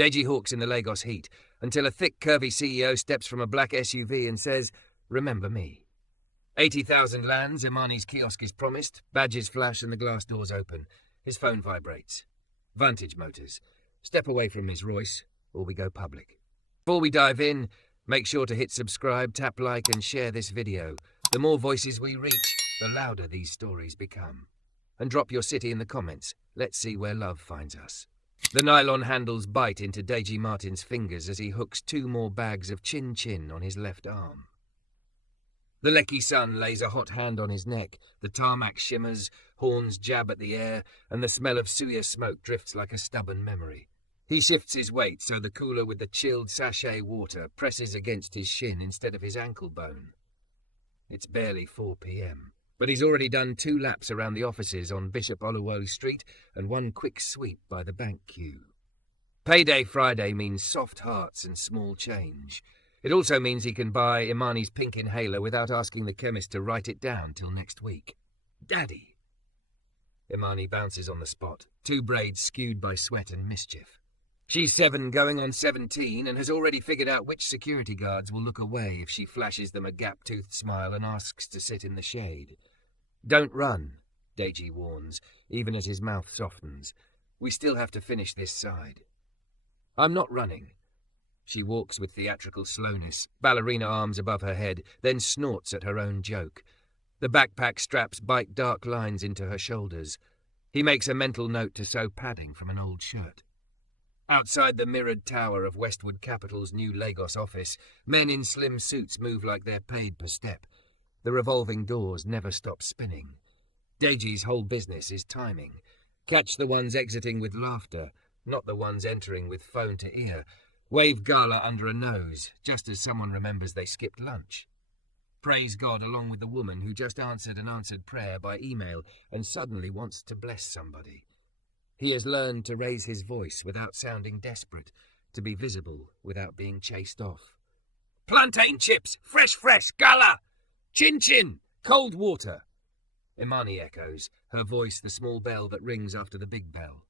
Deji hawks in the Lagos heat, until a thick, curvy CEO steps from a black SUV and says, "Remember me." 80,000 lands, IMANI'S kiosk is promised, badges flash and the glass doors open. His phone vibrates. Vantage Motors. Step away from Ms. Royce, or we go public. Before we dive in, make sure to hit subscribe, tap like and share this video. The more voices we reach, the louder these stories become. And drop your city in the comments. Let's see where love finds us. The nylon handles bite into Deji Martin's fingers as he hooks 2 more bags of chin-chin on his left arm. The lecky sun lays a hot hand on his neck, the tarmac shimmers, horns jab at the air, and the smell of suya smoke drifts like a stubborn memory. He shifts his weight so the cooler with the chilled sachet water presses against his shin instead of his ankle bone. It's barely 4 p.m, but he's already done 2 laps around the offices on Bishop Oluwole Street and 1 quick sweep by the bank queue. Payday Friday means soft hearts and small change. It also means he can buy IMANI'S pink inhaler without asking the chemist to write it down till next week. Daddy! IMANI bounces on the spot, 2 braids skewed by sweat and mischief. She's 7 going on 17 and has already figured out which security guards will look away if she flashes them a gap-toothed smile and asks to sit in the shade. Don't run, Deji warns, even as his mouth softens. We still have to finish this side. I'm not running. She walks with theatrical slowness, ballerina arms above her head, then snorts at her own joke. The backpack straps bite dark lines into her shoulders. He makes a mental note to sew padding from an old shirt. Outside the mirrored tower of Westwood Capital's new Lagos office, men in slim suits move like they're paid per step. The revolving doors never stop spinning. Deji's whole business is timing. Catch the ones exiting with laughter, not the ones entering with phone to ear. Wave Gala under a nose, just as someone remembers they skipped lunch. Praise God along with the woman who just answered an answered prayer by email and suddenly wants to bless somebody. He has learned to raise his voice without sounding desperate, to be visible without being chased off. Plantain chips! Fresh, Gala! Chin-chin! Cold water! IMANI echoes, her voice the small bell that rings after the big bell.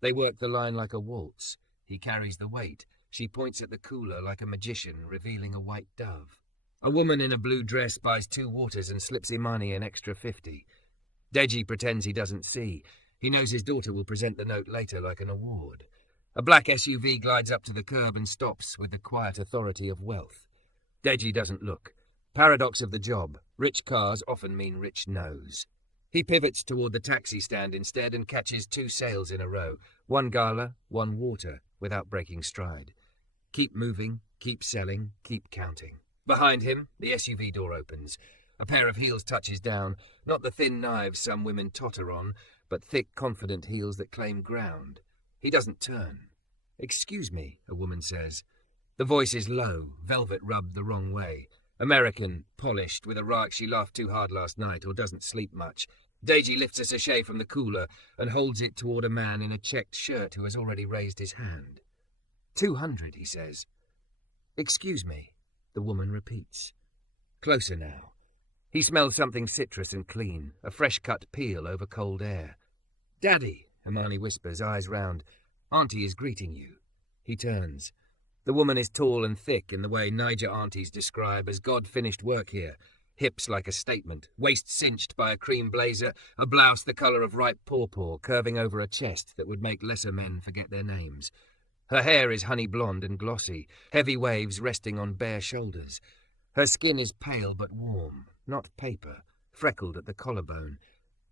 They work the line like a waltz. He carries the weight. She points at the cooler like a magician, revealing a white dove. A woman in a blue dress buys 2 waters and slips IMANI an extra 50. Deji pretends he doesn't see. He knows his daughter will present the note later like an award. A black SUV glides up to the curb and stops with the quiet authority of wealth. Deji doesn't look. Paradox of the job. Rich cars often mean rich no's. He pivots toward the taxi stand instead and catches 2 sales in a row. 1 Gala, 1 water, without breaking stride. Keep moving, keep selling, keep counting. Behind him, the SUV door opens. A pair of heels touches down, not the thin knives some women totter on, but thick, confident heels that claim ground. He doesn't turn. Excuse me, a woman says. The voice is low, velvet rubbed the wrong way. American, polished, with a remark she laughed too hard last night or doesn't sleep much. Deji lifts a sachet from the cooler and holds it toward a man in a checked shirt who has already raised his hand. 200, he says. Excuse me, the woman repeats. Closer now. He smells something citrus and clean, a fresh-cut peel over cold air. Daddy, IMANI whispers, eyes round. Auntie is greeting you. He turns. The woman is tall and thick in the way Niger aunties describe as God-finished work here. Hips like a statement, waist cinched by a cream blazer, a blouse the colour of ripe pawpaw curving over a chest that would make lesser men forget their names. Her hair is honey blonde and glossy, heavy waves resting on bare shoulders. Her skin is pale but warm, not paper, freckled at the collarbone.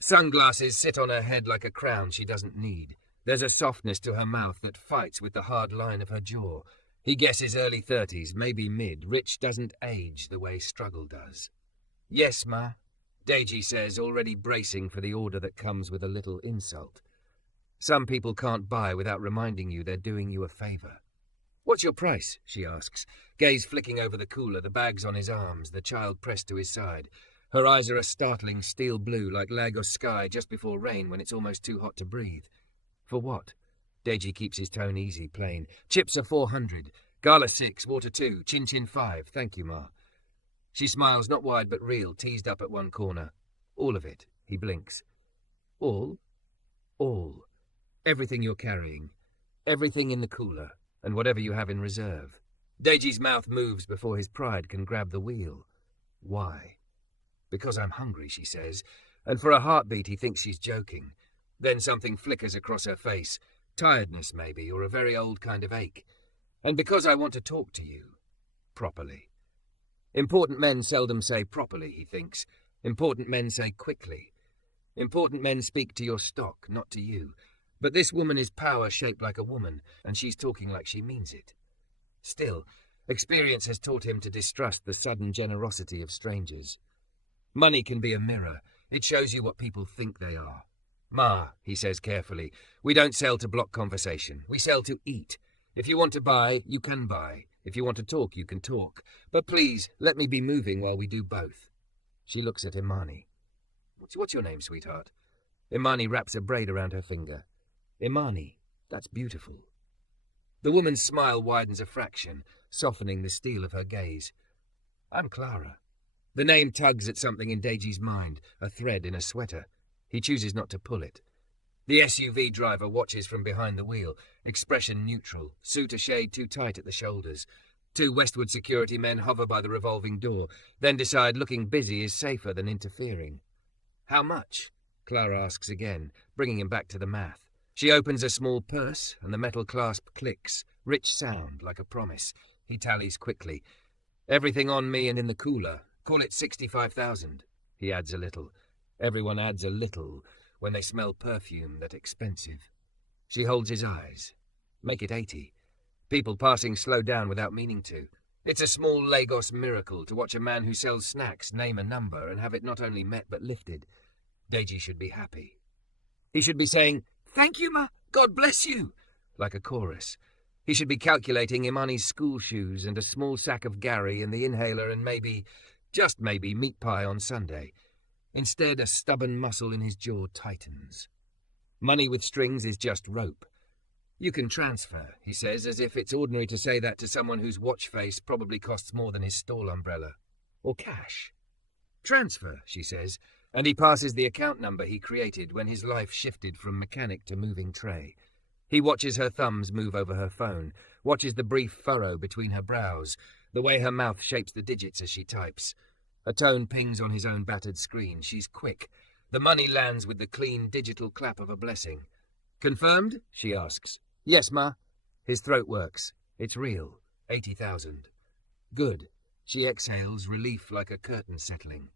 Sunglasses sit on her head like a crown she doesn't need. There's a softness to her mouth that fights with the hard line of her jaw. He guesses early 30s, maybe mid. Rich doesn't age the way struggle does. Yes, ma, Deji says, already bracing for the order that comes with a little insult. Some people can't buy without reminding you they're doing you a favour. What's your price? She asks, gaze flicking over the cooler, the bags on his arms, the child pressed to his side. Her eyes are a startling steel blue like Lagos sky just before rain when it's almost too hot to breathe. For what? Deji keeps his tone easy, plain. Chips are 400. Gala 6, water 2, chin-chin 5. Thank you, ma. She smiles, not wide but real, teased up at one corner. All of it. He blinks. All? All. Everything you're carrying. Everything in the cooler. and whatever you have in reserve. Deji's mouth moves before his pride can grab the wheel. Why? Because I'm hungry, she says, and for a heartbeat he thinks she's joking. Then something flickers across her face, tiredness maybe, or a very old kind of ache. And because I want to talk to you. Properly. Important men seldom say properly, he thinks. Important men say quickly. Important men speak to your stock, not to you. But this woman is power shaped like a woman, and she's talking like she means it. Still, experience has taught him to distrust the sudden generosity of strangers. Money can be a mirror. It shows you what people think they are. Ma, he says carefully, we don't sell to block conversation. We sell to eat. If you want to buy, you can buy. If you want to talk, you can talk. But please, let me be moving while we do both. She looks at Imani. What's your name, sweetheart? Imani wraps a braid around her finger. Imani, that's beautiful. The woman's smile widens a fraction, softening the steel of her gaze. I'm Clara. The name tugs at something in Deji's mind, a thread in a sweater. He chooses not to pull it. The SUV driver watches from behind the wheel, expression neutral, suit a shade too tight at the shoulders. Two Westwood security men hover by the revolving door, then decide looking busy is safer than interfering. How much? Clara asks again, bringing him back to the math. She opens a small purse, and the metal clasp clicks, rich sound, like a promise. He tallies quickly. Everything on me and in the cooler. Call it 65,000. He adds a little. Everyone adds a little when they smell perfume that expensive. She holds his eyes. Make it 80. People passing slow down without meaning to. It's a small Lagos miracle to watch a man who sells snacks name a number and have it not only met but lifted. Deji should be happy. He should be saying, "Thank you, ma. God bless you," like a chorus. He should be calculating Imani's school shoes and a small sack of Gary and the inhaler and maybe, just maybe, meat pie on Sunday. Instead, a stubborn muscle in his jaw tightens. Money with strings is just rope. You can transfer, he says, as if it's ordinary to say that to someone whose watch face probably costs more than his stall umbrella. Or cash. Transfer, she says, and he passes the account number he created when his life shifted from mechanic to moving tray. He watches her thumbs move over her phone, watches the brief furrow between her brows, the way her mouth shapes the digits as she types. A tone pings on his own battered screen. She's quick. The money lands with the clean digital clap of a blessing. Confirmed? She asks. Yes, ma. His throat works. It's real. 80,000. Good. She exhales, relief like a curtain settling.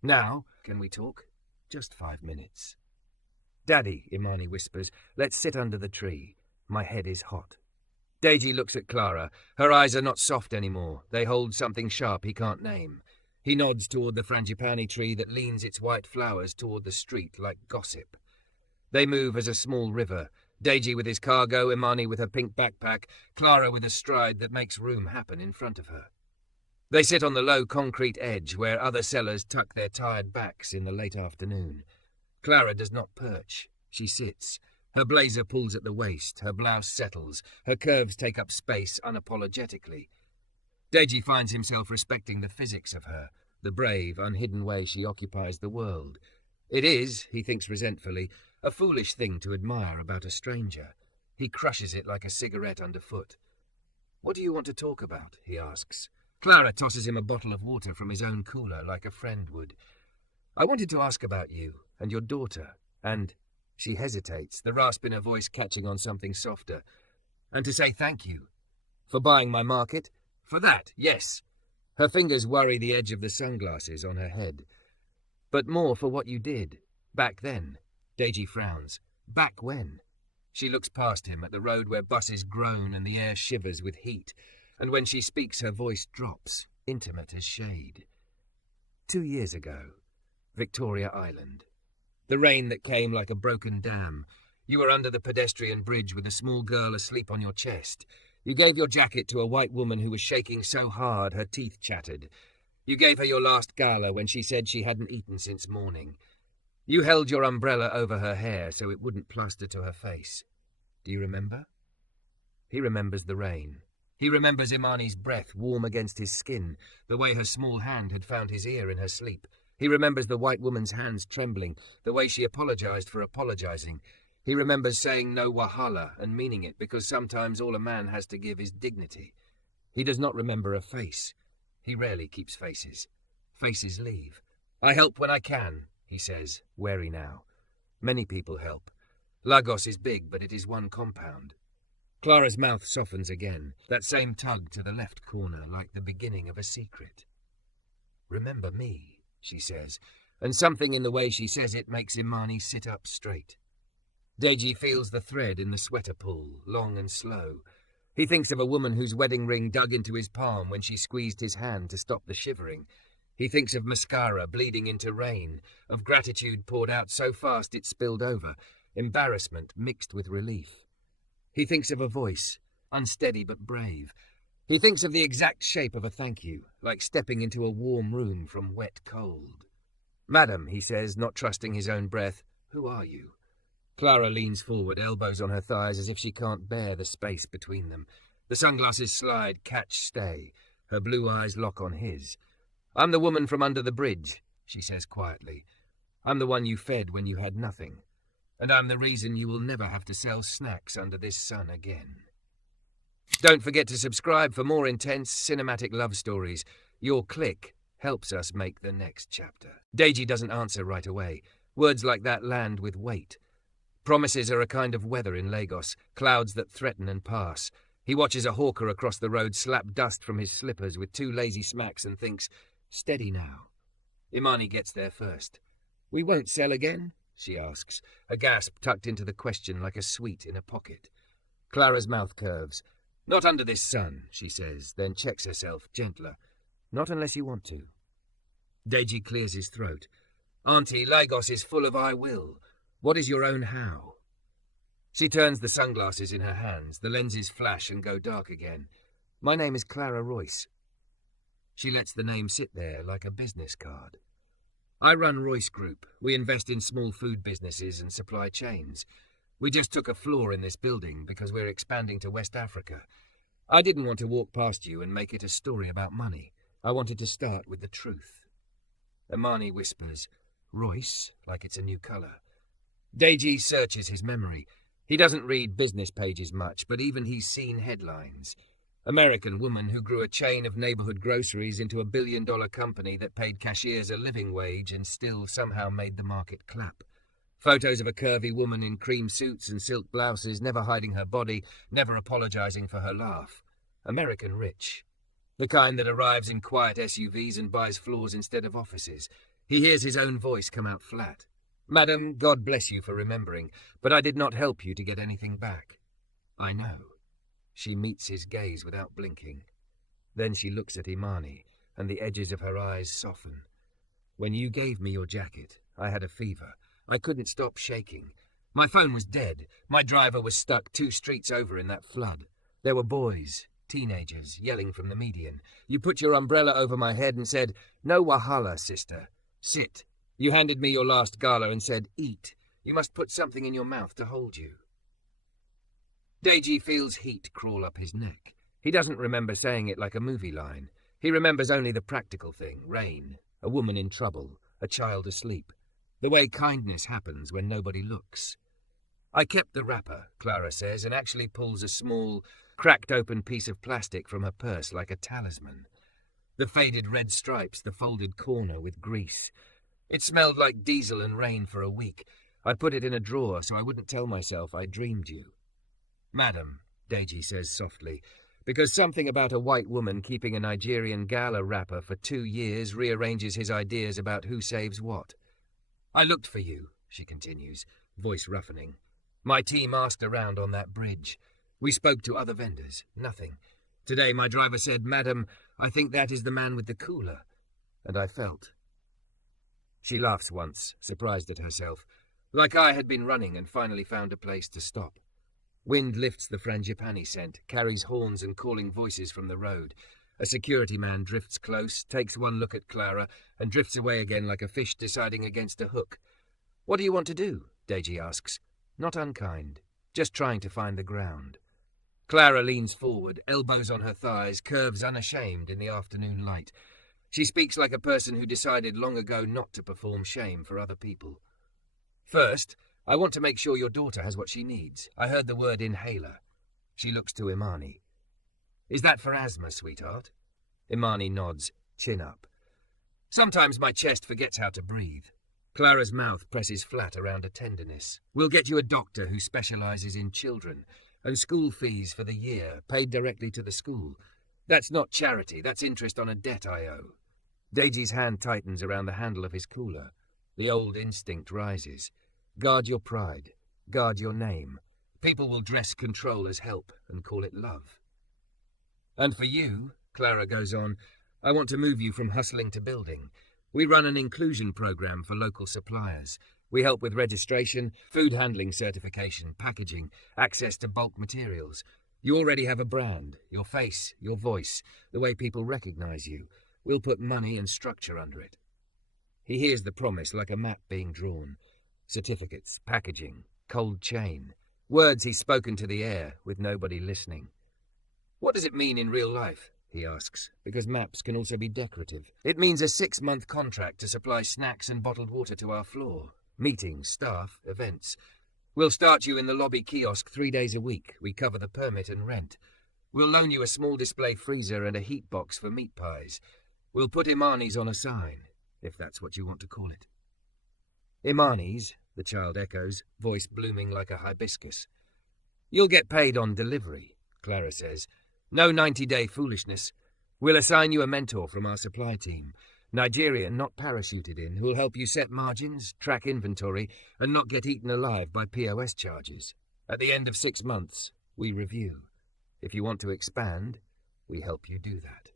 Now, can we talk? Just 5 minutes. Daddy, Imani whispers, let's sit under the tree. My head is hot. Deji looks at Clara. Her eyes are not soft anymore. They hold something sharp he can't name. He nods toward the frangipani tree that leans its white flowers toward the street like gossip. They move as a small river, Deji with his cargo, Imani with her pink backpack, Clara with a stride that makes room happen in front of her. They sit on the low concrete edge where other sellers tuck their tired backs in the late afternoon. Clara does not perch. She sits. Her blazer pulls at the waist, her blouse settles, her curves take up space unapologetically. Deji finds himself respecting the physics of her, the brave, unhidden way she occupies the world. It is, he thinks resentfully, a foolish thing to admire about a stranger. He crushes it like a cigarette underfoot. What do you want to talk about? He asks. Clara tosses him a bottle of water from his own cooler like a friend would. I wanted to ask about you and your daughter, and... She hesitates, the rasp in her voice catching on something softer. And to say thank you. For buying my market? For that, yes. Her fingers worry the edge of the sunglasses on her head. But more for what you did. Back then. Deji frowns. Back when? She looks past him at the road where buses groan and the air shivers with heat. And when she speaks, her voice drops, intimate as shade. 2 years ago. Victoria Island. The rain that came like a broken dam. You were under the pedestrian bridge with a small girl asleep on your chest. You gave your jacket to a white woman who was shaking so hard her teeth chattered. You gave her your last gala when she said she hadn't eaten since morning. You held your umbrella over her hair so it wouldn't plaster to her face. Do you remember? He remembers the rain. He remembers Imani's breath warm against his skin, the way her small hand had found his ear in her sleep. He remembers the white woman's hands trembling, the way she apologized for apologizing. He remembers saying no wahala and meaning it because sometimes all a man has to give is dignity. He does not remember a face. He rarely keeps faces. Faces leave. I help when I can, he says, wary now. Many people help. Lagos is big, but it is one compound. Clara's mouth softens again, that same tug to the left corner, like the beginning of a secret. Remember me, she says, and something in the way she says it makes Imani sit up straight. Deji feels the thread in the sweater pull, long and slow. He thinks of a woman whose wedding ring dug into his palm when she squeezed his hand to stop the shivering. He thinks of mascara bleeding into rain, of gratitude poured out so fast it spilled over, embarrassment mixed with relief. He thinks of a voice, unsteady but brave. He thinks of the exact shape of a thank you, like stepping into a warm room from wet cold. Madam, he says, not trusting his own breath, who are you? Clara leans forward, elbows on her thighs as if she can't bear the space between them. The sunglasses slide, catch, stay. Her blue eyes lock on his. I'm the woman from under the bridge, she says quietly. I'm the one you fed when you had nothing. And I'm the reason you will never have to sell snacks under this sun again. Don't forget to subscribe for more intense cinematic love stories. Your click helps us make the next chapter. Deji doesn't answer right away. Words like that land with weight. Promises are a kind of weather in Lagos, clouds that threaten and pass. He watches a hawker across the road slap dust from his slippers with 2 lazy smacks and thinks, steady now. Imani gets there first. We won't sell again? She asks, a gasp tucked into the question like a sweet in a pocket. Clara's mouth curves. Not under this sun, she says, then checks herself, gentler. Not unless you want to. Deji clears his throat. Auntie, Lagos is full of I will. What is your own how? She turns the sunglasses in her hands. The lenses flash and go dark again. My name is Clara Royce. She lets the name sit there like a business card. I run Royce Group. We invest in small food businesses and supply chains. We just took a floor in this building because we're expanding to West Africa. I didn't want to walk past you and make it a story about money. I wanted to start with the truth. Imani whispers, Royce, like it's a new colour. Deji searches his memory. He doesn't read business pages much, but even he's seen headlines. American woman who grew a chain of neighborhood groceries into a billion-dollar company that paid cashiers a living wage and still somehow made the market clap. Photos of a curvy woman in cream suits and silk blouses, never hiding her body, never apologizing for her laugh. American rich. The kind that arrives in quiet SUVs and buys floors instead of offices. He hears his own voice come out flat. Madam, God bless you for remembering, but I did not help you to get anything back. I know. She meets his gaze without blinking. Then she looks at Imani, and the edges of her eyes soften. When you gave me your jacket, I had a fever. I couldn't stop shaking. My phone was dead. My driver was stuck 2 streets over in that flood. There were boys, teenagers, yelling from the median. You put your umbrella over my head and said, No wahala, sister. Sit. You handed me your last gala and said, Eat. You must put something in your mouth to hold you. Deji feels heat crawl up his neck. He doesn't remember saying it like a movie line. He remembers only the practical thing, rain, a woman in trouble, a child asleep. The way kindness happens when nobody looks. I kept the wrapper, Clara says, and actually pulls a small, cracked-open piece of plastic from her purse like a talisman. The faded red stripes, the folded corner with grease. It smelled like diesel and rain for a week. I put it in a drawer so I wouldn't tell myself I dreamed you. Madam, Deji says softly, because something about a white woman keeping a Nigerian gala wrapper for 2 years rearranges his ideas about who saves what. I looked for you, she continues, voice roughening. My team asked around on that bridge. We spoke to other vendors. Nothing. Today my driver said, Madam, I think that is the man with the cooler. And I felt. She laughs once, surprised at herself, like I had been running and finally found a place to stop. Wind lifts the frangipani scent, carries horns and calling voices from the road. A security man drifts close, takes one look at Clara, and drifts away again like a fish deciding against a hook. What do you want to do? Deji asks. Not unkind, just trying to find the ground. Clara leans forward, elbows on her thighs, curves unashamed in the afternoon light. She speaks like a person who decided long ago not to perform shame for other people. First, I want to make sure your daughter has what she needs. I heard the word inhaler. She looks to Imani. Is that for asthma, sweetheart? Imani nods, chin up. Sometimes my chest forgets how to breathe. Clara's mouth presses flat around a tenderness. We'll get you a doctor who specializes in children, and school fees for the year, paid directly to the school. That's not charity, that's interest on a debt I owe. Deji's hand tightens around the handle of his cooler. The old instinct rises. Guard your pride. Guard your name. People will dress control as help and call it love. And for you, Clara goes on, I want to move you from hustling to building. We run an inclusion program for local suppliers. We help with registration, food handling certification, packaging, access to bulk materials. You already have a brand, your face, your voice, the way people recognize you. We'll put money and structure under it. He hears the promise like a map being drawn. Certificates, packaging, cold chain. Words he's spoken to the air, with nobody listening. What does it mean in real life? He asks, because maps can also be decorative. It means a 6-month contract to supply snacks and bottled water to our floor. Meetings, staff, events. We'll start you in the lobby kiosk 3 days a week. We cover the permit and rent. We'll loan you a small display freezer and a heat box for meat pies. We'll put Imani's on a sign, if that's what you want to call it. Imani's, the child echoes, voice blooming like a hibiscus. You'll get paid on delivery, Clara says. No 90-day foolishness. We'll assign you a mentor from our supply team. Nigerian, not parachuted in, who'll help you set margins, track inventory, and not get eaten alive by POS charges. At the end of 6 months, we review. If you want to expand, we help you do that.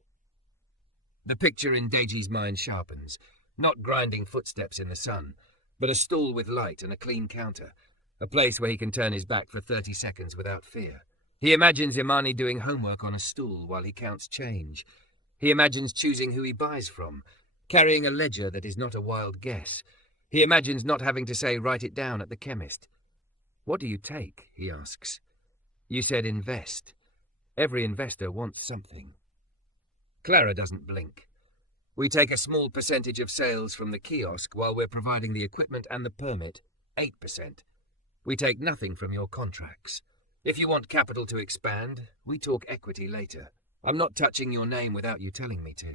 The picture in Deji's mind sharpens. Not grinding footsteps in the sun, but a stall with light and a clean counter. A place where he can turn his back for 30 seconds without fear. He imagines Imani doing homework on a stool while he counts change. He imagines choosing who he buys from, carrying a ledger that is not a wild guess. He imagines not having to say, write it down at the chemist. What do you take? He asks. You said invest. Every investor wants something. Clara doesn't blink. We take a small percentage of sales from the kiosk while we're providing the equipment and the permit, 8%. We take nothing from your contracts. If you want capital to expand, we talk equity later. I'm not touching your name without you telling me to.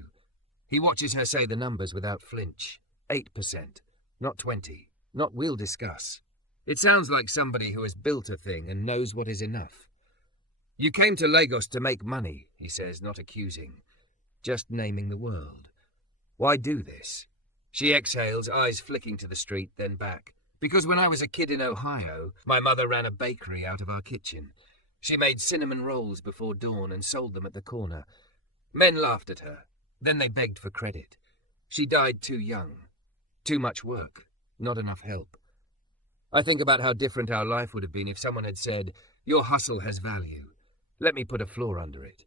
He watches her say the numbers without flinch. 8%, not 20, not we'll discuss. It sounds like somebody who has built a thing and knows what is enough. You came to Lagos to make money, he says, not accusing. Just naming the world. Why do this? She exhales, eyes flicking to the street, then back. Because when I was a kid in Ohio, my mother ran a bakery out of our kitchen. She made cinnamon rolls before dawn and sold them at the corner. Men laughed at her. Then they begged for credit. She died too young. Too much work. Not enough help. I think about how different our life would have been if someone had said, your hustle has value. Let me put a floor under it.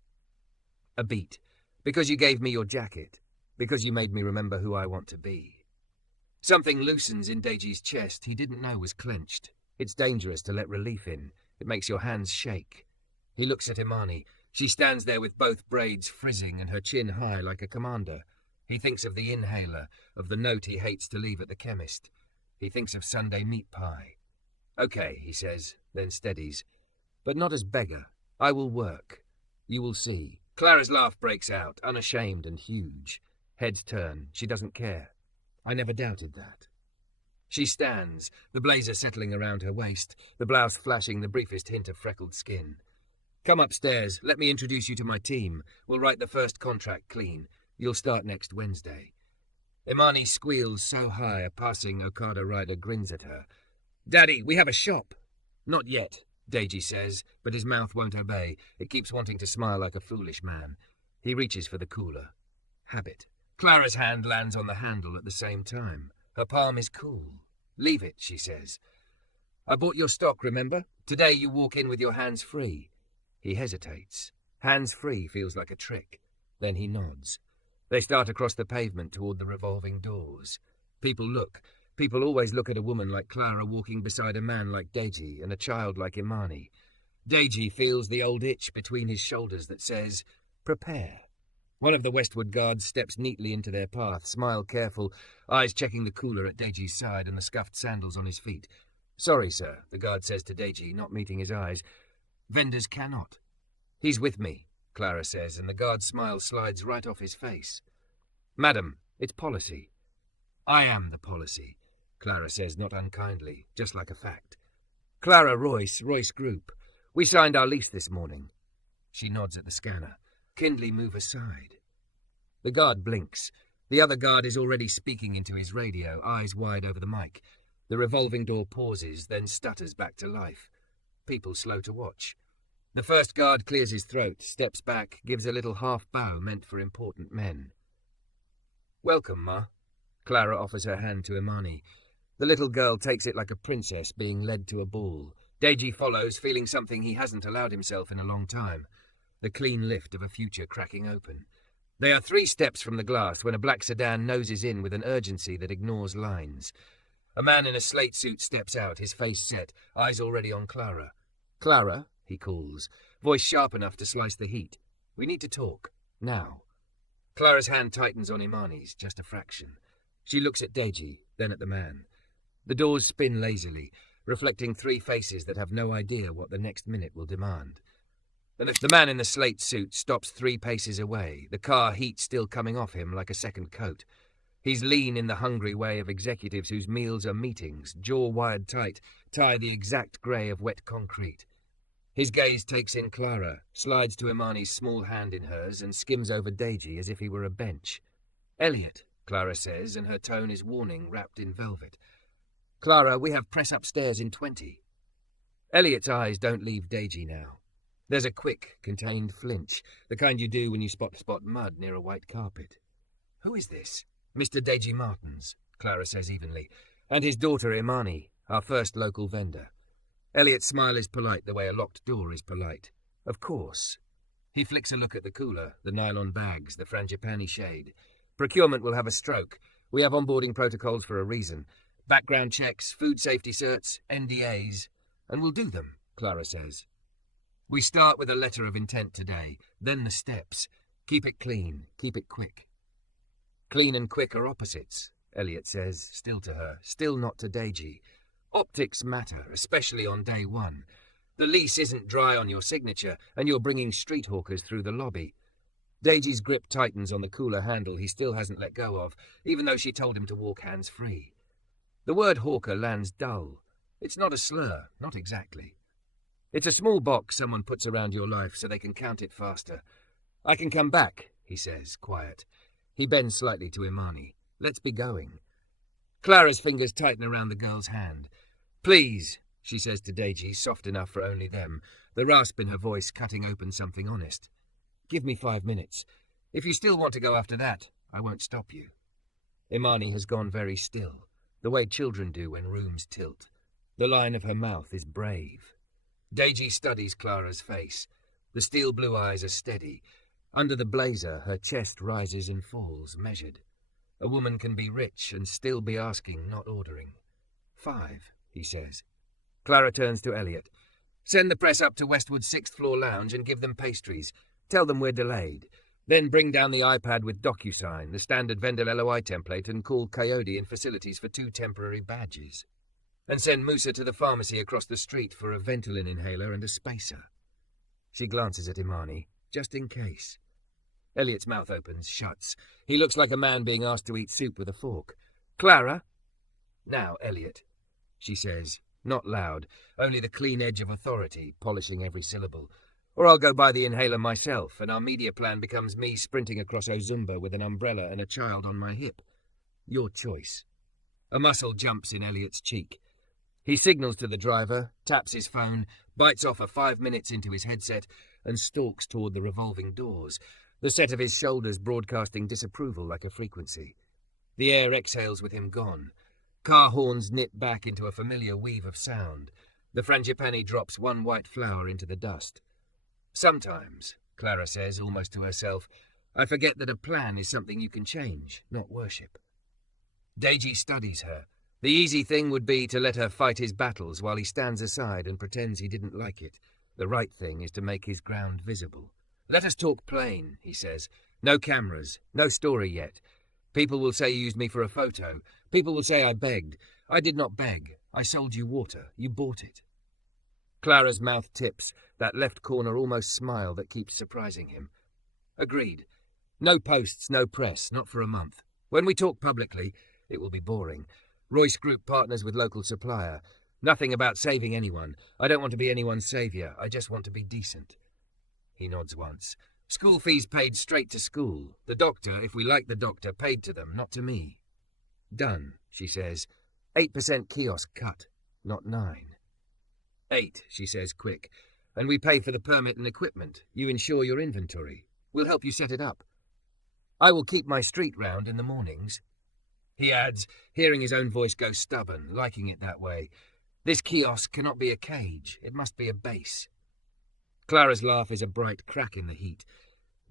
A beat. Because you gave me your jacket. Because you made me remember who I want to be. Something loosens in Deji's chest he didn't know was clenched. It's dangerous to let relief in. It makes your hands shake. He looks at Imani. She stands there with both braids frizzing and her chin high like a commander. He thinks of the inhaler, of the note he hates to leave at the chemist. He thinks of Sunday meat pie. Okay, he says, then steadies. But not as beggar. I will work. You will see. Clara's laugh breaks out, unashamed and huge. Heads turn. She doesn't care. I never doubted that. She stands, the blazer settling around her waist, the blouse flashing the briefest hint of freckled skin. Come upstairs. Let me introduce you to my team. We'll write the first contract clean. You'll start next Wednesday. Imani squeals so high a passing Okada rider grins at her. Daddy, we have a shop. Not yet, Deji says, but his mouth won't obey. It keeps wanting to smile like a foolish man. He reaches for the cooler. Habit. Clara's hand lands on the handle at the same time. Her palm is cool. Leave it, she says. I bought your stock, remember? Today you walk in with your hands free. He hesitates. Hands free feels like a trick. Then he nods. They start across the pavement toward the revolving doors. People look. People always look at a woman like Clara walking beside a man like Deji and a child like Imani. Deji feels the old itch between his shoulders that says, prepare. One of the Westward guards steps neatly into their path, smile careful, eyes checking the cooler at Deji's side and the scuffed sandals on his feet. Sorry, sir, the guard says to Deji, not meeting his eyes. Vendors cannot. He's with me, Clara says, and the guard's smile slides right off his face. Madam, it's policy. I am the policy, Clara says, not unkindly, just like a fact. Clara, Royce Group. We signed our lease this morning. She nods at the scanner. Kindly move aside. The guard blinks. The other guard is already speaking into his radio, eyes wide over the mic. The revolving door pauses, then stutters back to life. People slow to watch. The first guard clears his throat, steps back, gives a little half bow meant for important men. Welcome, Ma. Clara offers her hand to Imani. The little girl takes it like a princess being led to a ball. Deji follows, feeling something he hasn't allowed himself in a long time. The clean lift of a future cracking open. They are 3 steps from the glass when a black sedan noses in with an urgency that ignores lines. A man in a slate suit steps out, his face set, eyes already on Clara. Clara, he calls, voice sharp enough to slice the heat. We need to talk. Now. Clara's hand tightens on Imani's, just a fraction. She looks at Deji, then at the man. The doors spin lazily, reflecting 3 faces that have no idea what the next minute will demand. The man in the slate suit stops 3 paces away, the car heat still coming off him like a second coat. He's lean in the hungry way of executives whose meals are meetings, jaw wired tight, tie the exact grey of wet concrete. His gaze takes in Clara, slides to Imani's small hand in hers, and skims over Deji as if he were a bench. Elliot, Clara says, and her tone is warning wrapped in velvet. Clara, we have press upstairs in 20. Elliot's eyes don't leave Deji now. There's a quick, contained flinch, the kind you do when you spot mud near a white carpet. Who is this? Mr. Deji Martins, Clara says evenly, and his daughter Imani, our first local vendor. Elliot's smile is polite the way a locked door is polite. Of course. He flicks a look at the cooler, the nylon bags, the frangipani shade. Procurement will have a stroke. We have onboarding protocols for a reason. Background checks, food safety certs, NDAs. And we'll do them, Clara says. We start with a letter of intent today, then the steps. Keep it clean, keep it quick. Clean and quick are opposites, Elliot says, still to her, still not to Deji. Optics matter, especially on day 1. The lease isn't dry on your signature, and you're bringing street hawkers through the lobby. Deji's grip tightens on the cooler handle he still hasn't let go of, even though she told him to walk hands-free. The word hawker lands dull. It's not a slur, not exactly. It's a small box someone puts around your life so they can count it faster. I can come back, he says, quiet. He bends slightly to Imani. Let's be going. Clara's fingers tighten around the girl's hand. Please, she says to Deji, soft enough for only them, the rasp in her voice cutting open something honest. Give me 5 minutes. If you still want to go after that, I won't stop you. Imani has gone very still, the way children do when rooms tilt. The line of her mouth is brave. Deji studies Clara's face. The steel blue eyes are steady. Under the blazer, her chest rises and falls, measured. A woman can be rich and still be asking, not ordering. 5, he says. Clara turns to Elliot. Send the press up to Westwood's 6th floor lounge and give them pastries. Tell them we're delayed. Then bring down the iPad with DocuSign, the standard vendor LOI template, and call Kayode in facilities for 2 temporary badges. And send Musa to the pharmacy across the street for a Ventolin inhaler and a spacer. She glances at Imani, just in case. Elliot's mouth opens, shuts. He looks like a man being asked to eat soup with a fork. Clara? Now, Elliot, she says, not loud, only the clean edge of authority, polishing every syllable. Or I'll go buy the inhaler myself, and our media plan becomes me sprinting across Ozumba with an umbrella and a child on my hip. Your choice. A muscle jumps in Elliot's cheek. He signals to the driver, taps his phone, bites off a 5 minutes into his headset, and stalks toward the revolving doors, the set of his shoulders broadcasting disapproval like a frequency. The air exhales with him gone. Car horns knit back into a familiar weave of sound. The frangipani drops 1 white flower into the dust. Sometimes, Clara says, almost to herself, I forget that a plan is something you can change, not worship. Deji studies her. The easy thing would be to let her fight his battles while he stands aside and pretends he didn't like it. The right thing is to make his ground visible. Let us talk plain, he says. No cameras, no story yet. People will say you used me for a photo. People will say I begged. I did not beg. I sold you water. You bought it. Clara's mouth tips, that left corner almost smile that keeps surprising him. Agreed. No posts, no press, not for a month. When we talk publicly, it will be boring. Royce Group partners with local supplier. Nothing about saving anyone. I don't want to be anyone's saviour. I just want to be decent. He nods once. School fees paid straight to school. The doctor, if we like the doctor, paid to them, not to me. Done, she says. 8% kiosk cut, not 9. 8, she says quick. And we pay for the permit and equipment. You insure your inventory. We'll help you set it up. I will keep my street round in the mornings. He adds, hearing his own voice go stubborn, liking it that way. This kiosk cannot be a cage. It must be a base. Clara's laugh is a bright crack in the heat.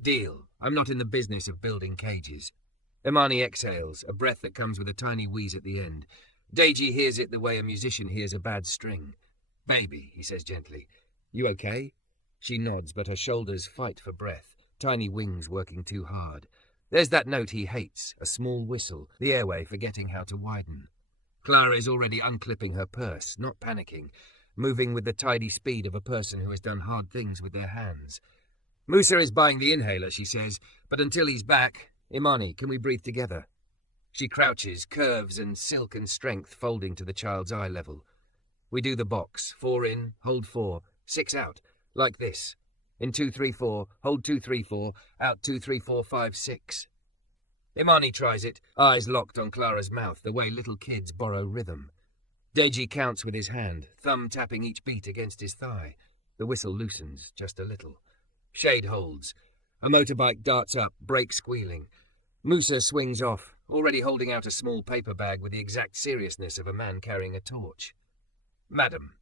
Deal. I'm not in the business of building cages. Imani exhales, a breath that comes with a tiny wheeze at the end. Deji hears it the way a musician hears a bad string. Baby, he says gently. You okay? She nods, but her shoulders fight for breath, tiny wings working too hard. There's that note he hates, a small whistle, the airway forgetting how to widen. Clara is already unclipping her purse, not panicking, moving with the tidy speed of a person who has done hard things with their hands. Musa is buying the inhaler, she says, but until he's back, Imani, can we breathe together? She crouches, curves and silk and strength folding to the child's eye level. We do the box, 4 in, hold 4, 6 out, like this. In 2, 3, 4, hold 2, 3, 4, out 2, 3, 4, 5, 6. Imani tries it, eyes locked on Clara's mouth, the way little kids borrow rhythm. Deji counts with his hand, thumb tapping each beat against his thigh. The whistle loosens, just a little. Shade holds. A motorbike darts up, brake squealing. Musa swings off, already holding out a small paper bag with the exact seriousness of a man carrying a torch. Madam.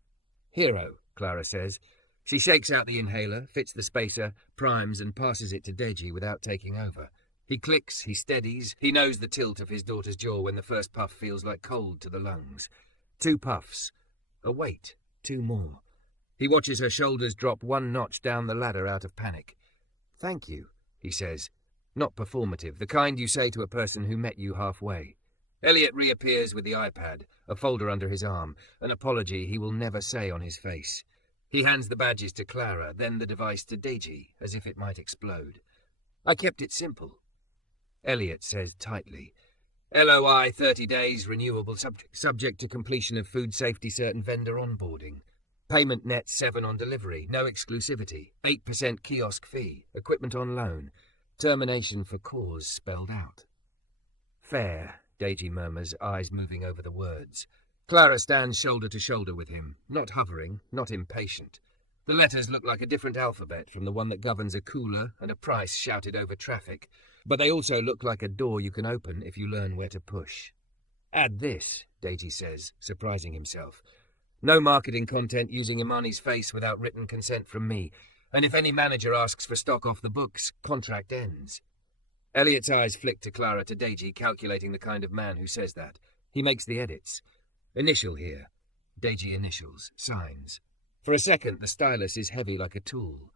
Hero, Clara says. She shakes out the inhaler, fits the spacer, primes and passes it to Deji without taking over. He clicks, he steadies, he knows the tilt of his daughter's jaw when the first puff feels like cold to the lungs. 2 puffs. A wait. 2 more. He watches her shoulders drop 1 notch down the ladder out of panic. Thank you, he says. Not performative, the kind you say to a person who met you halfway. Elliot reappears with the iPad, a folder under his arm, an apology he will never say on his face. He hands the badges to Clara, then the device to Deji, as if it might explode. I kept it simple. Elliot says tightly. LOI 30 days, renewable subject to completion of food safety certain vendor onboarding. Payment net 7 on delivery, no exclusivity, 8% kiosk fee, equipment on loan. Termination for cause spelled out. Fair, Deji murmurs, eyes moving over the words. Clara stands shoulder to shoulder with him, not hovering, not impatient. The letters look like a different alphabet from the one that governs a cooler and a price shouted over traffic, but they also look like a door you can open if you learn where to push. Add this, Deji says, surprising himself. No marketing content using Imani's face without written consent from me, and if any manager asks for stock off the books, contract ends. Elliot's eyes flick to Clara to Deji, calculating the kind of man who says that. He makes the edits. Initial here. Deji initials, signs. For a second, the stylus is heavy like a tool.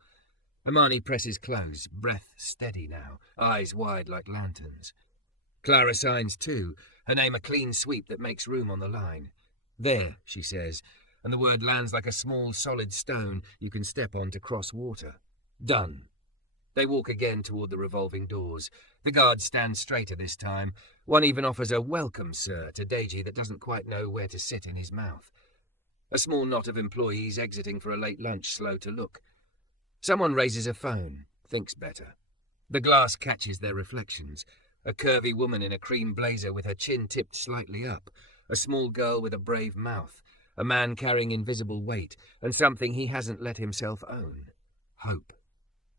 Imani presses close, breath steady now, eyes wide like lanterns. Clara signs too, her name a clean sweep that makes room on the line. There, she says, and the word lands like a small solid stone you can step on to cross water. Done. They walk again toward the revolving doors. The guard stands straighter this time. One even offers a welcome, sir, to Deji that doesn't quite know where to sit in his mouth. A small knot of employees exiting for a late lunch slow to look. Someone raises a phone, thinks better. The glass catches their reflections. A curvy woman in a cream blazer with her chin tipped slightly up. A small girl with a brave mouth. A man carrying invisible weight, and something he hasn't let himself own. Hope.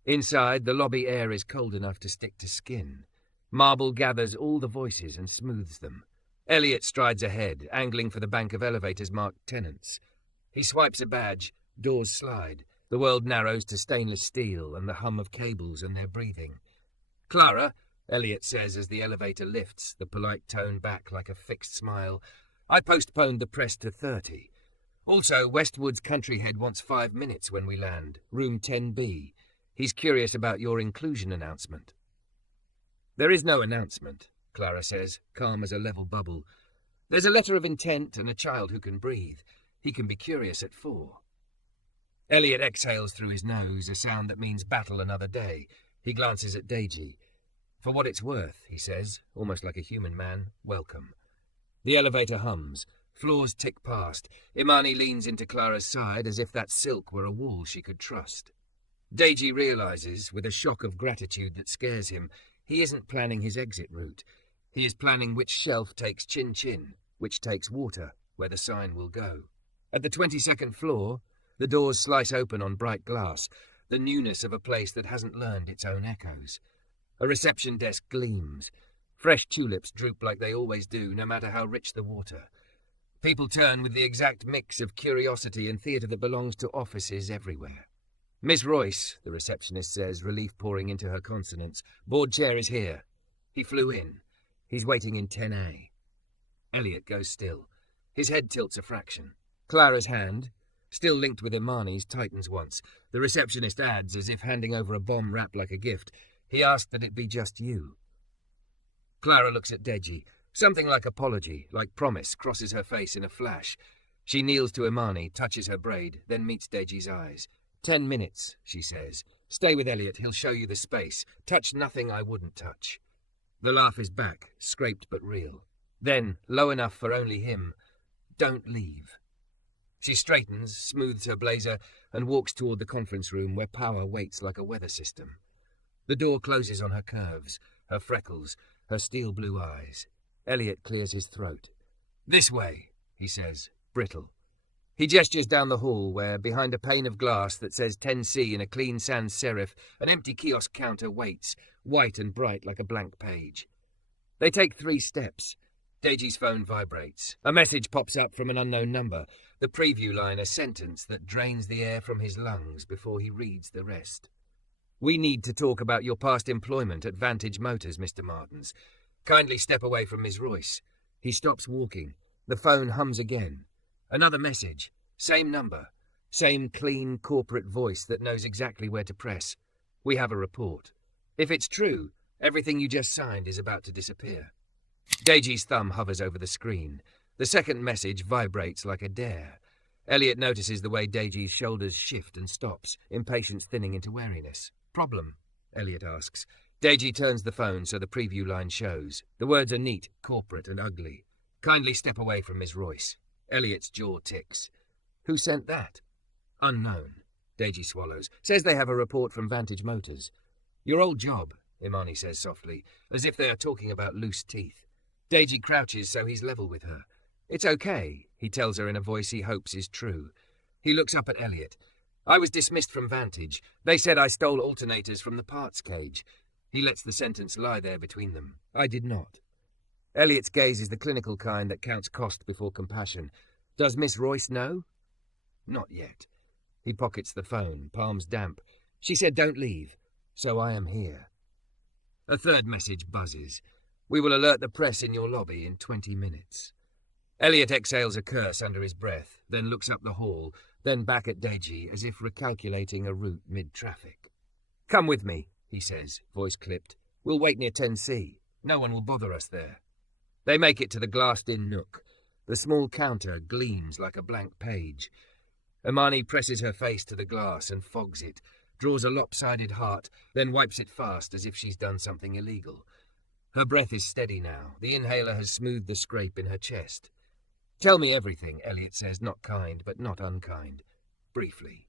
Inside, the lobby air is cold enough to stick to skin. Marble gathers all the voices and smooths them. Elliot strides ahead, angling for the bank of elevators marked tenants. He swipes a badge. Doors slide. The world narrows to stainless steel and the hum of cables and their breathing. Clara, Elliot says as the elevator lifts, the polite tone back like a fixed smile. I postponed the press to 30. Also, Westwood's country head wants 5 minutes when we land. Room 10B. He's curious about your inclusion announcement. There is no announcement, Clara says, calm as a level bubble. There's a letter of intent and a child who can breathe. He can be curious at 4. Elliot exhales through his nose, a sound that means battle another day. He glances at Deji. For what it's worth, he says, almost like a human man, welcome. The elevator hums. Floors tick past. Imani leans into Clara's side as if that silk were a wall she could trust. Deji realizes, with a shock of gratitude that scares him, he isn't planning his exit route. He is planning which shelf takes chin-chin, which takes water, where the sign will go. At the 22nd floor, the doors slice open on bright glass, the newness of a place that hasn't learned its own echoes. A reception desk gleams. Fresh tulips droop like they always do, no matter how rich the water. People turn with the exact mix of curiosity and theatre that belongs to offices everywhere. Miss Royce, the receptionist says, relief pouring into her consonants. Board chair is here. He flew in. He's waiting in 10A. Elliot goes still. His head tilts a fraction. Clara's hand, still linked with Imani's, tightens once. The receptionist adds, as if handing over a bomb wrapped like a gift, he asked that it be just you. Clara looks at Deji. Something like apology, like promise, crosses her face in a flash. She kneels to Imani, touches her braid, then meets Deji's eyes. 10 minutes, she says. Stay with Elliot, he'll show you the space. Touch nothing I wouldn't touch. The laugh is back, scraped but real. Then, low enough for only him, don't leave. She straightens, smooths her blazer, and walks toward the conference room where power waits like a weather system. The door closes on her curves, her freckles, her steel blue eyes. Elliot clears his throat. This way, he says, brittle. He gestures down the hall where, behind a pane of glass that says 10C in a clean sans serif, an empty kiosk counter waits, white and bright like a blank page. They take 3 steps. Deji's phone vibrates. A message pops up from an unknown number, the preview line a sentence that drains the air from his lungs before he reads the rest. We need to talk about your past employment at Vantage Motors, Mr. Martins. Kindly step away from Ms. Royce. He stops walking. The phone hums again. Another message. Same number. Same clean corporate voice that knows exactly where to press. We have a report. If it's true, everything you just signed is about to disappear. Deji's thumb hovers over the screen. The second message vibrates like a dare. Elliot notices the way Deji's shoulders shift and stops, impatience thinning into wariness. Problem? Elliot asks. Deji turns the phone so the preview line shows. The words are neat, corporate, and ugly. Kindly step away from Ms. Royce. Elliot's jaw ticks. Who sent that? Unknown. Deji swallows. Says they have a report from Vantage Motors. Your old job, Imani says softly, as if they are talking about loose teeth. Deji crouches so he's level with her. It's okay, he tells her in a voice he hopes is true. He looks up at Elliot. I was dismissed from Vantage. They said I stole alternators from the parts cage. He lets the sentence lie there between them. I did not. Elliot's gaze is the clinical kind that counts cost before compassion. Does Miss Royce know? Not yet. He pockets the phone, palms damp. She said don't leave, so I am here. A third message buzzes. We will alert the press in your lobby in 20 minutes. Elliot exhales a curse under his breath, then looks up the hall, then back at Deji as if recalculating a route mid-traffic. Come with me, he says, voice clipped. We'll wait near 10C. No one will bother us there. They make it to the glassed-in nook. The small counter gleams like a blank page. Imani presses her face to the glass and fogs it, draws a lopsided heart, then wipes it fast as if she's done something illegal. Her breath is steady now. The inhaler has smoothed the scrape in her chest. Tell me everything, Elliot says, not kind, but not unkind. Briefly.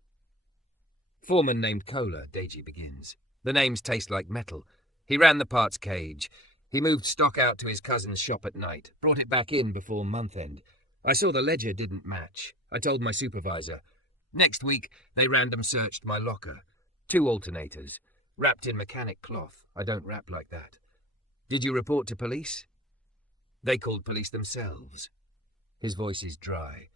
Foreman named Kola, Deji begins. The names taste like metal. He ran the parts cage. He moved stock out to his cousin's shop at night, brought it back in before month-end. I saw the ledger didn't match. I told my supervisor. Next week, they random searched my locker. 2 alternators, wrapped in mechanic cloth. I don't wrap like that. Did you report to police? They called police themselves. His voice is dry.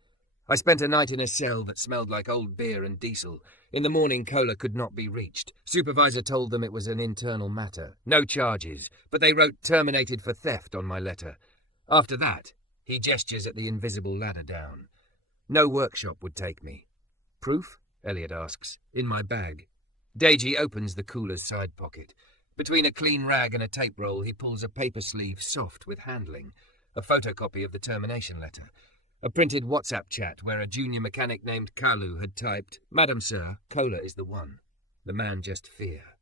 I spent a night in a cell that smelled like old beer and diesel. In the morning, Kola could not be reached. Supervisor told them it was an internal matter. No charges, but they wrote terminated for theft on my letter. After that, he gestures at the invisible ladder down. No workshop would take me. Proof? Elliot asks. In my bag. Deji opens the cooler's side pocket. Between a clean rag and a tape roll, he pulls a paper sleeve soft with handling. a photocopy of the termination letter, a printed WhatsApp chat where a junior mechanic named Kalu had typed, "Madam Sir, Kola is the one. The man just fear."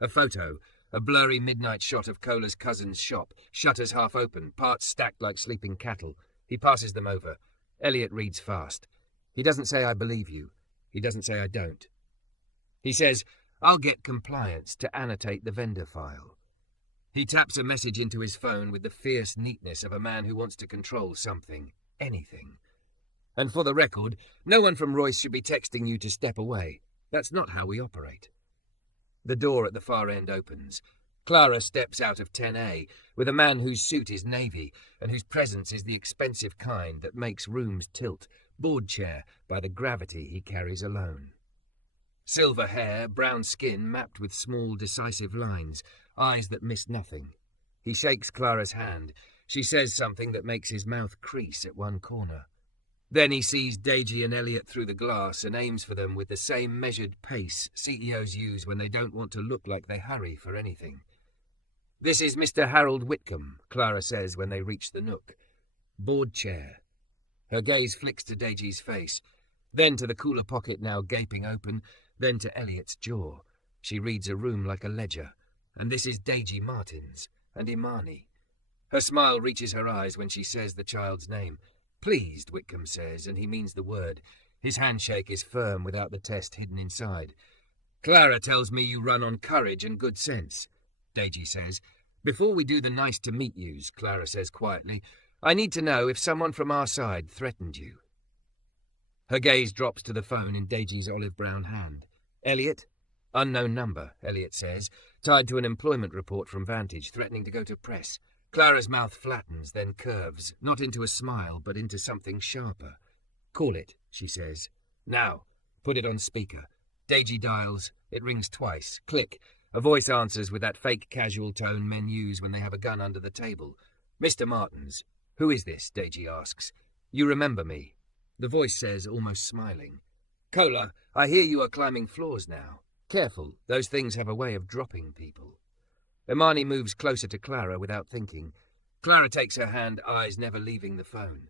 A photo, a blurry midnight shot of Kola's cousin's shop, shutters half open, parts stacked like sleeping cattle. He passes them over. Elliot reads fast. He doesn't say, "I believe you." He doesn't say, "I don't." He says, "I'll get compliance to annotate the vendor file." He taps a message into his phone with the fierce neatness of a man who wants to control something, anything. And for the record, no one from Royce should be texting you to step away. That's not how we operate. The door at the far end opens. Clara steps out of 10A with a man whose suit is navy and whose presence is the expensive kind that makes rooms tilt, board chair by the gravity he carries alone. Silver hair, brown skin mapped with small, decisive lines, eyes that miss nothing. He shakes Clara's hand. She says something that makes his mouth crease at one corner. Then he sees Deji and Elliot through the glass and aims for them with the same measured pace CEOs use when they don't want to look like they hurry for anything. "This is Mr. Harold Whitcomb," Clara says when they reach the nook. "Board chair." Her gaze flicks to Deji's face, then to the cooler pocket now gaping open, then to Elliot's jaw. She reads a room like a ledger, and this is Deji Martin's, and Imani. Her smile reaches her eyes when she says the child's name. "Pleased," Whitcomb says, and he means the word. His handshake is firm without the test hidden inside. "Clara tells me you run on courage and good sense," Deji says. "Before we do the nice-to-meet-yous," Clara says quietly, "I need to know if someone from our side threatened you." Her gaze drops to the phone in Deji's olive-brown hand. "Elliot?" "Unknown number," Elliot says, tied to an employment report from Vantage, threatening to go to press. Clara's mouth flattens, then curves, not into a smile, but into something sharper. "Call it," she says. "Now." Put it on speaker. Deji dials. It rings twice. Click. A voice answers with that fake casual tone men use when they have a gun under the table. "Mr. Martin's." "Who is this?" Deji asks. "You remember me?" The voice says, almost smiling. "Kola, I hear you are climbing floors now. Careful, those things have a way of dropping people." Imani moves closer to Clara without thinking. Clara takes her hand, eyes never leaving the phone.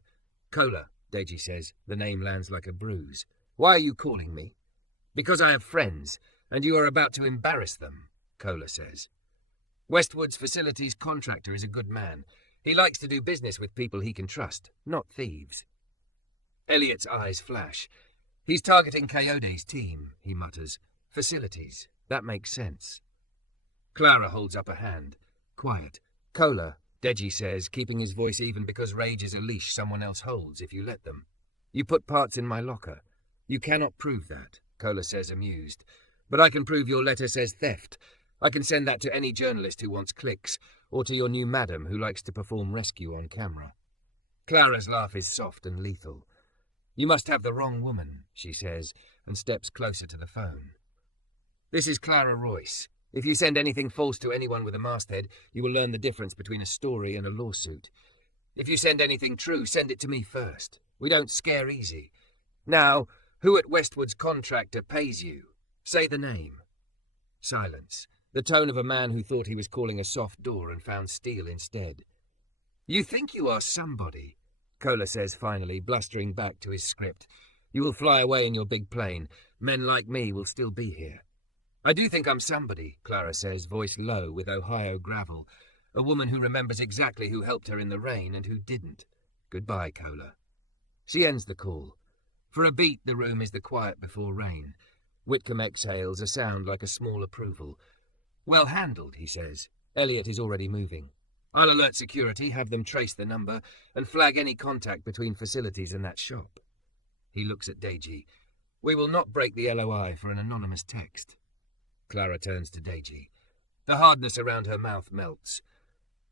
"Kola," Deji says. The name lands like a bruise. "Why are you calling me?" "Because I have friends, and you are about to embarrass them," Kola says. "Westwood's facilities contractor is a good man. He likes to do business with people he can trust, not thieves." Elliot's eyes flash. "He's targeting Kayode's team," he mutters. "Facilities. That makes sense." Clara holds up a hand. "Quiet." "Kola," Deji says, keeping his voice even because rage is a leash someone else holds if you let them. "You put parts in my locker." "You cannot prove that," Kola says, amused. "But I can prove your letter says theft. I can send that to any journalist who wants clicks, or to your new madam who likes to perform rescue on camera." Clara's laugh is soft and lethal. "You must have the wrong woman," she says, and steps closer to the phone. "This is Clara Royce. If you send anything false to anyone with a masthead, you will learn the difference between a story and a lawsuit. If you send anything true, send it to me first. We don't scare easy. Now, who at Westwood's contractor pays you? Say the name." Silence. The tone of a man who thought he was calling a soft door and found steel instead. "You think you are somebody," Kola says finally, blustering back to his script. "You will fly away in your big plane. Men like me will still be here." "I do think I'm somebody," Clara says, voice low with Ohio gravel. "A woman who remembers exactly who helped her in the rain and who didn't. Goodbye, Kola." She ends the call. For a beat, the room is the quiet before rain. Whitcomb exhales, a sound like a small approval. "Well handled," he says. Elliot is already moving. "I'll alert security, have them trace the number, and flag any contact between facilities and that shop." He looks at Deji. "We will not break the LOI for an anonymous text." Clara turns to Deji. The hardness around her mouth melts.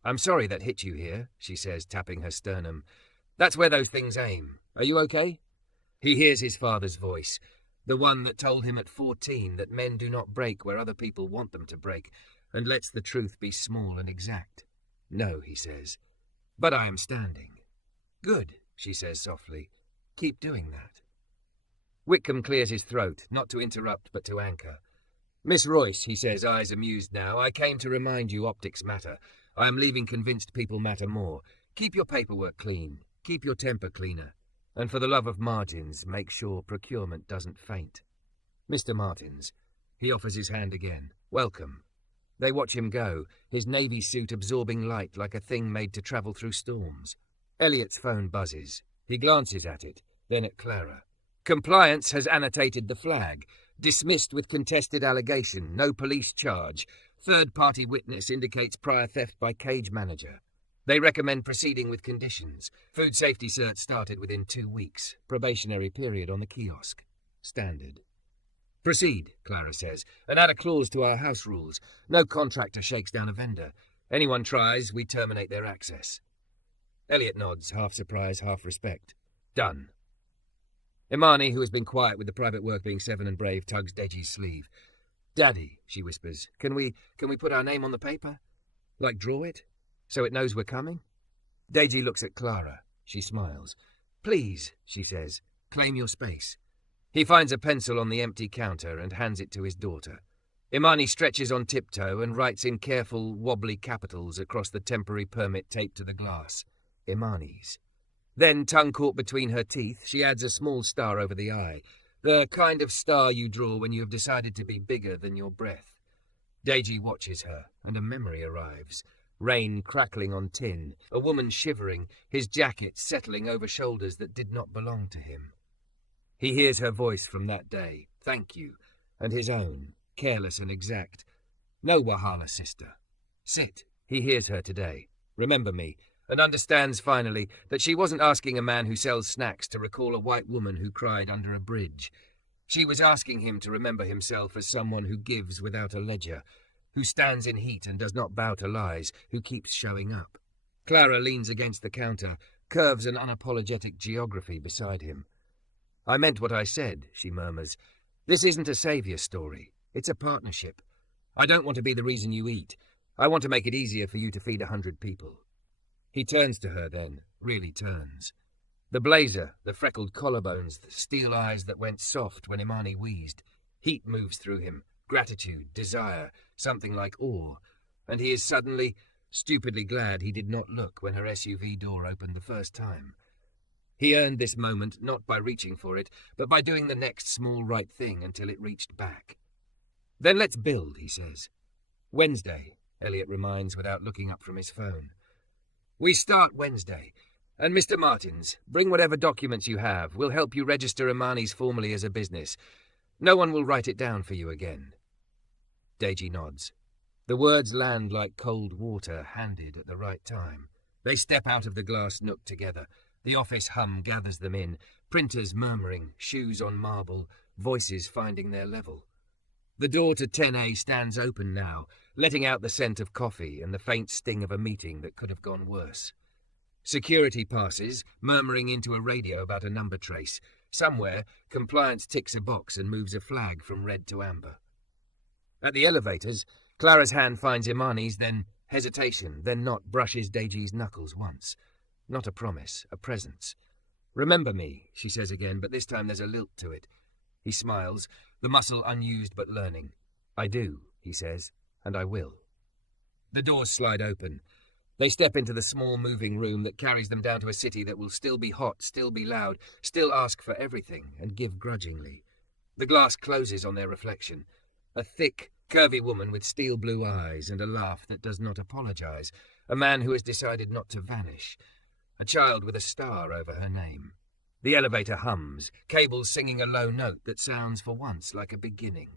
"I'm sorry that hit you here," she says, tapping her sternum. "That's where those things aim. Are you okay?" He hears his father's voice, the one that told him at 14 that men do not break where other people want them to break, and lets the truth be small and exact. "No," he says. "But I am standing." "Good," she says softly. "Keep doing that." Whitcomb clears his throat, not to interrupt but to anchor. "Miss Royce," he says, eyes amused now, "I came to remind you optics matter. I am leaving convinced people matter more. Keep your paperwork clean. Keep your temper cleaner. And for the love of Martins, make sure procurement doesn't faint. Mr. Martins. He offers his hand again. Welcome. They watch him go, his navy suit absorbing light like a thing made to travel through storms. Elliot's phone buzzes. He glances at it, then at Clara. Compliance has annotated the flag. Dismissed with contested allegation. No police charge. Third-party witness indicates prior theft by cage manager. They recommend proceeding with conditions. Food safety cert started within 2 weeks. Probationary period on the kiosk. Standard. Proceed, Clara says, and add a clause to our house rules. No contractor shakes down a vendor. Anyone tries, we terminate their access. Elliot nods, half surprise, half respect. Done. Imani, who has been quiet with the private work being 7 and brave, tugs Deji's sleeve. Daddy, she whispers, can we put our name on the paper? Like draw it? So it knows we're coming? Deji looks at Clara. She smiles. Please, she says, claim your space. He finds a pencil on the empty counter and hands it to his daughter. Imani stretches on tiptoe and writes in careful, wobbly capitals across the temporary permit taped to the glass. IMANI'S. Then, tongue caught between her teeth, she adds a small star over the eye. The kind of star you draw when you have decided to be bigger than your breath. Deji watches her, and a memory arrives. Rain crackling on tin, a woman shivering, his jacket settling over shoulders that did not belong to him. He hears her voice from that day, thank you, and his own, careless and exact. No Wahala, sister. Sit. He hears her today. Remember me, and understands finally that she wasn't asking a man who sells snacks to recall a white woman who cried under a bridge. She was asking him to remember himself as someone who gives without a ledger, who stands in heat and does not bow to lies, who keeps showing up. Clara leans against the counter, curves an unapologetic geography beside him. I meant what I said, she murmurs. This isn't a saviour story. It's a partnership. I don't want to be the reason you eat. I want to make it easier for you to feed 100 people. He turns to her then, really turns. The blazer, the freckled collarbones, the steel eyes that went soft when Imani wheezed. Heat moves through him, gratitude, desire, something like awe, and he is suddenly, stupidly glad he did not look when her SUV door opened the first time. He earned this moment not by reaching for it, but by doing the next small right thing until it reached back. Then let's build, he says. Wednesday, Elliot reminds without looking up from his phone. We start Wednesday. And Mr. Martins, bring whatever documents you have. We'll help you register IMANI'S formally as a business. No one will write it down for you again. Deji nods. The words land like cold water handed at the right time. They step out of the glass nook together. The office hum gathers them in, printers murmuring, shoes on marble, voices finding their level. The door to 10A stands open now, letting out the scent of coffee and the faint sting of a meeting that could have gone worse. Security passes, murmuring into a radio about a number trace. Somewhere, compliance ticks a box and moves a flag from red to amber. At the elevators, Clara's hand finds IMANI'S, then hesitation, then not, brushes Deji's knuckles once. Not a promise, a presence. Remember me, she says again, but this time there's a lilt to it. He smiles, the muscle unused but learning. I do, he says, and I will. The doors slide open. They step into the small moving room that carries them down to a city that will still be hot, still be loud, still ask for everything, and give grudgingly. The glass closes on their reflection. A thick, curvy woman with steel blue eyes and a laugh that does not apologize. A man who has decided not to vanish. A child with a star over her name. The elevator hums, cables singing a low note that sounds for once like a beginning.